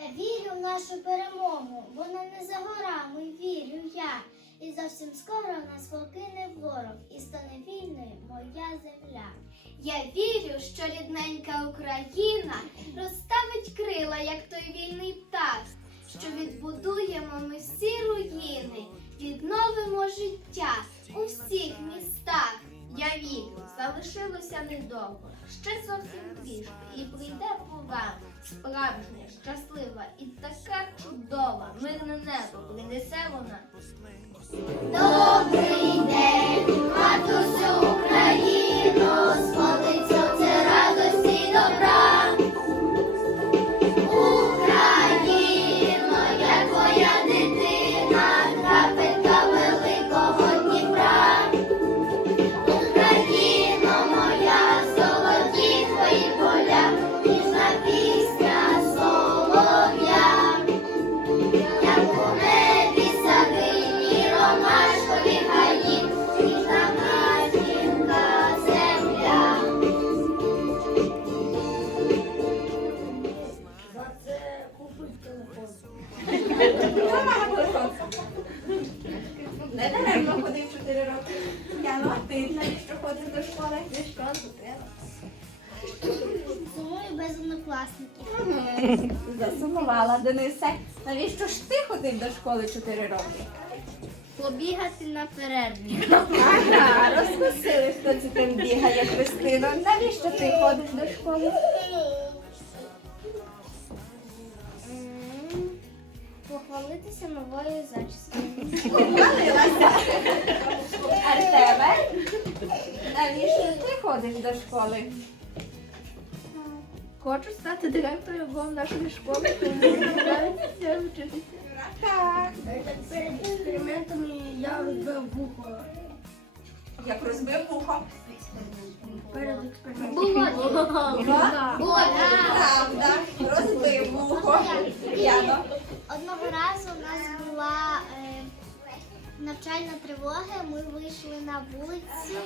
Я вірю в нашу перемогу, вона не за горами, вірю я. І зовсім скоро нас покине ворог, і стане вільною моя земля. Я вірю, що рідненька Україна розставить крила, як той вільний птах, що відбудуємо ми всі руїни, відновимо життя у всіх містах. Я вірю, залишилося недовго, ще зовсім трішки, і прийде пора. Справжня, щаслива і така чудова, мирне небо принесе вона. Добрий день, матусю Україно, сходить однокласників. Засумувала, Денисе. Навіщо ж ти ходив до школи 4 роки? Побігати на перерві. Ага, розкусили, хто це там бігає, Христино. Навіщо ти ходиш до школи? Похвалитися новою зачіскою. Артеме, навіщо ти ходиш до школи? Хочу стати директором нашої школи, тому збираюся вчитися. Так. Перед експериментами я розбив вухо. Як розбив вухо. Перед експериментом. Було? Правда, розбив вухо. Яно. Одного разу у нас була е, навчальна тривога. Ми вийшли на вулицю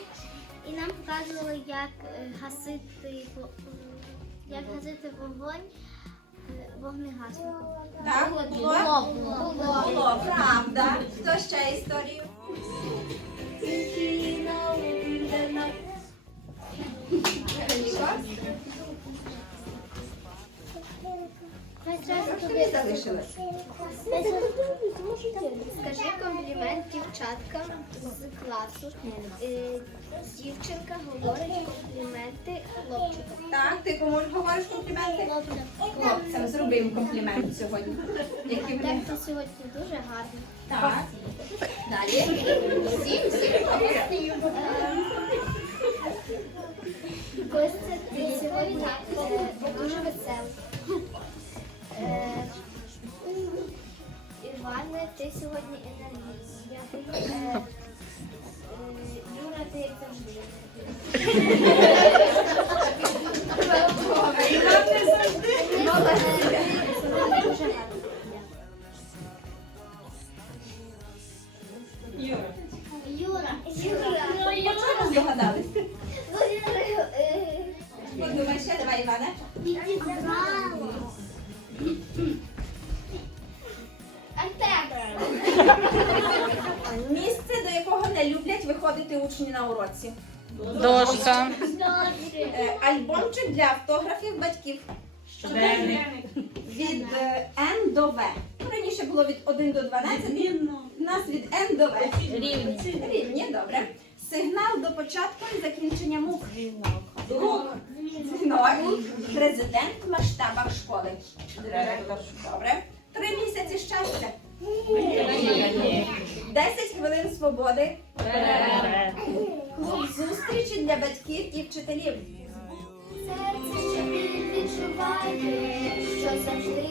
і нам показували, як е, гасити як гасити вогонь е, вогнегасником. Так, було? Було, правда. Хто ще історію? Раз Тобі залишилось. Скажи комплімент дівчаткам з класу. Е, Дівчинка говорить компліменти хлопчику. Так, ти кому ж говориш компліменти? Хлопцям зробив комплімент сьогодні. Які вони? Так, сьогодні дуже гарний. Так. Далі. Всім, всім добре. Костя, ти сьогодні е, дуже веселий. Е, Іване, ти сьогодні енергійний. Е, е, Юра, ти завжди. Юра. Юра, Юра. Здогадались? Ну, е, Подумай ще, давай. Підібрала. Люблять учні на уроці. Дошка. Е, Альбомчик для автографів батьків. Від е, N до В. Ну, Раніше було від 1 до 12. У нас від N до В. Рівні. Рівні, добре. Сигнал до початку і закінчення мук. Дзвінок. Дзвінок. Президент в масштабах школи. Директор. Добре. Три місяці щастя. Десять хвилин свободи. Клуб зустрічі для батьків і вчителів. Серце, що відчуває, що завжди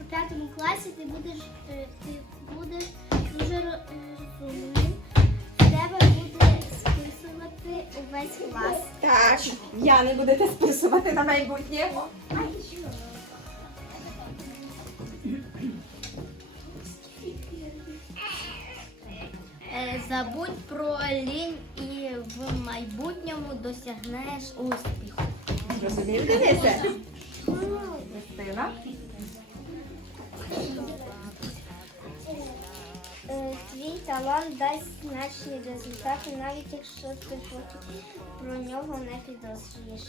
У п'ятому класі ти будеш, е, ти будеш дуже ро- розумним. Тебе буде списувати увесь клас. Так, я не будете списувати на майбутнє. Забудь про лінь і в майбутньому досягнеш успіху. Зрозумів, дивися. Христина. Е, Твій талант дасть значні результати, навіть якщо ти про нього не підозрюєш.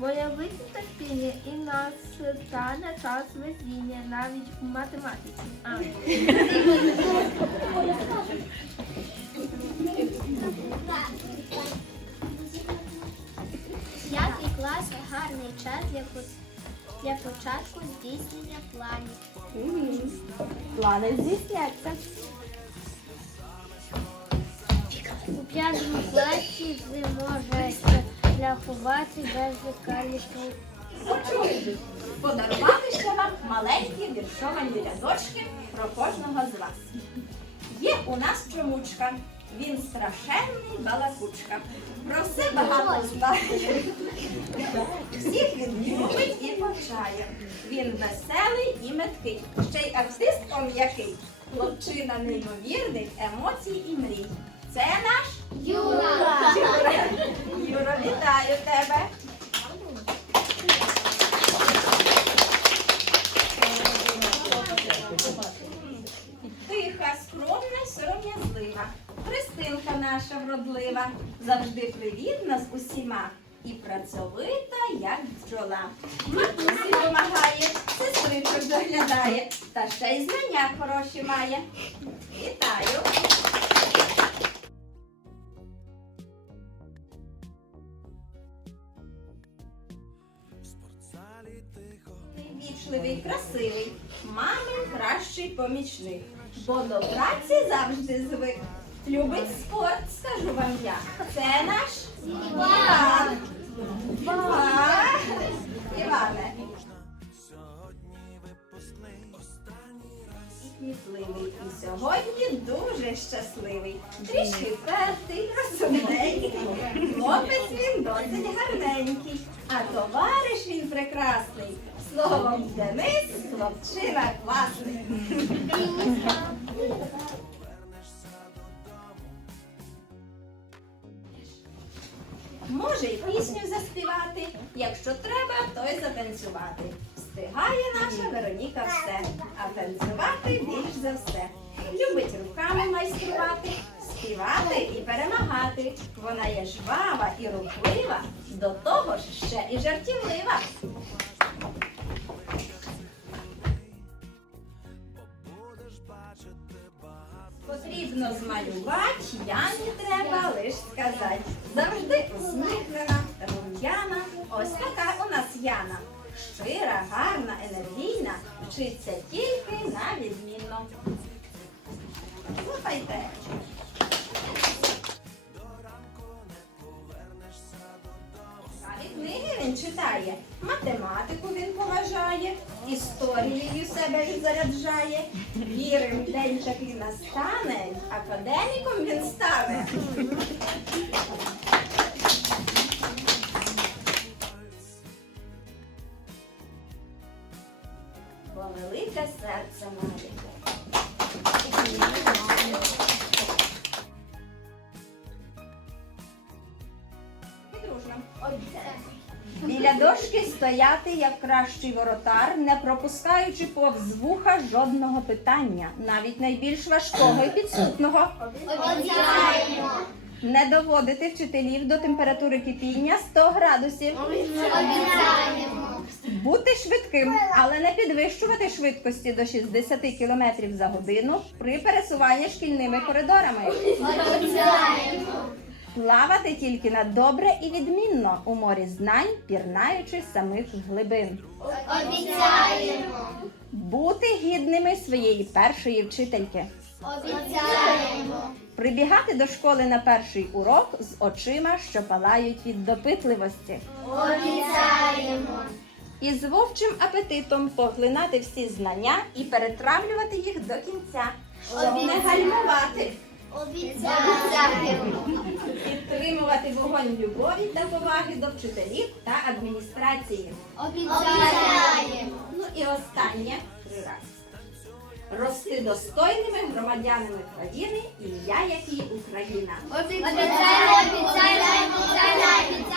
Виявити терпіння і настане час везіння навіть в математиці. А. П'ятий клас гарний час для, для початку здійснення планів. Плани здійсняться. У п'ятому класі ви можете рахувати без викаліків. Почули. Подарувати ще вам маленькі віршовані рядочки про кожного з вас. Є у нас чомучка. Він страшенний балакучка. Про все багато знає. Всіх він любить і повчає. Він веселий і меткий. Ще й артист он який. Хлопчина неймовірних емоцій і мрій. Це наш Юра! Юра. Вітаю тебе. Тиха, скромна, сором'язлива. Христинка наша вродлива, завжди привітна з усіма. І працьовита, як бджола. Матусі допомагає, сестричок доглядає, та ще й знання хороші має. Вітаю! Вічливий, красивий, мамин кращий помічник, бо до праці завжди звик. Любить спорт, скажу вам я. Це наш Іван. Іван. Іване. Кмітливий, і сьогодні дуже щасливий. Трішки впертий, розумненький. Хлопець він досить гарненький, а товариш він прекрасний. Словом, Денис, хлопчина класний. Може й пісню заспівати, якщо треба, то й затанцювати. Встигає наша Вероніка все, а танцювати більш за все. Любить руками майструвати, співати і перемагати. Вона є жвава і рухлива, до того ж ще і жартівлива. Потрібно змалювати, я не треба лиш сказати. Завжди усміхнена, рум'яна. Ось така у нас Яна. Щира, гарна, енергійна, вчиться тільки на відмінно. Слухайте. Читає, математику він поважає, історією себе він заряджає. Вірим, день такий настане, академіком він стане. Бо велике серце має. Дружно. Біля дошки стояти як кращий воротар, не пропускаючи повз вуха жодного питання, навіть найбільш важкого і підступного. Обіцяємо! Не доводити вчителів до температури кипіння 100 градусів. Обіцяємо! Бути швидким, але не підвищувати швидкості до 60 км за годину при пересуванні шкільними коридорами. Обіцяємо! Плавати тільки на добре і відмінно у морі знань, пірнаючи самих глибин. Обіцяємо! бути гідними своєї першої вчительки, Обіцяємо. прибігати до школи на перший урок з очима, що палають від допитливості, Обіцяємо. і з вовчим апетитом поглинати всі знання і перетравлювати їх до кінця, щоб не гальмувати. Обіцяємо. Підтримувати вогонь любові та поваги до вчителів та адміністрації. Обіцяємо. Ну і останнє три раз. Рости достойними громадянами країни, і я, як і Україна. Обіцяємо. Обіцяємо. Обіцяємо. Співається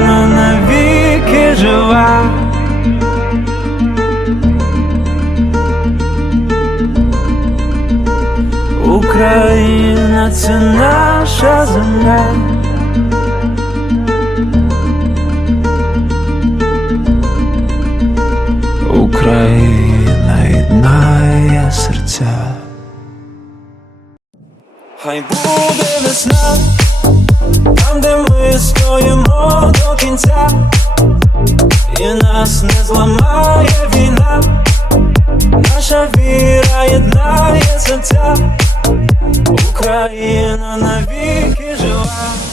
жива. Україна це наша земля. Україна єднає серця. Хай буде весна там, де ми стоїмо до кінця, і нас не зламає війна, наша віра єднає серця, Україна навіки жива.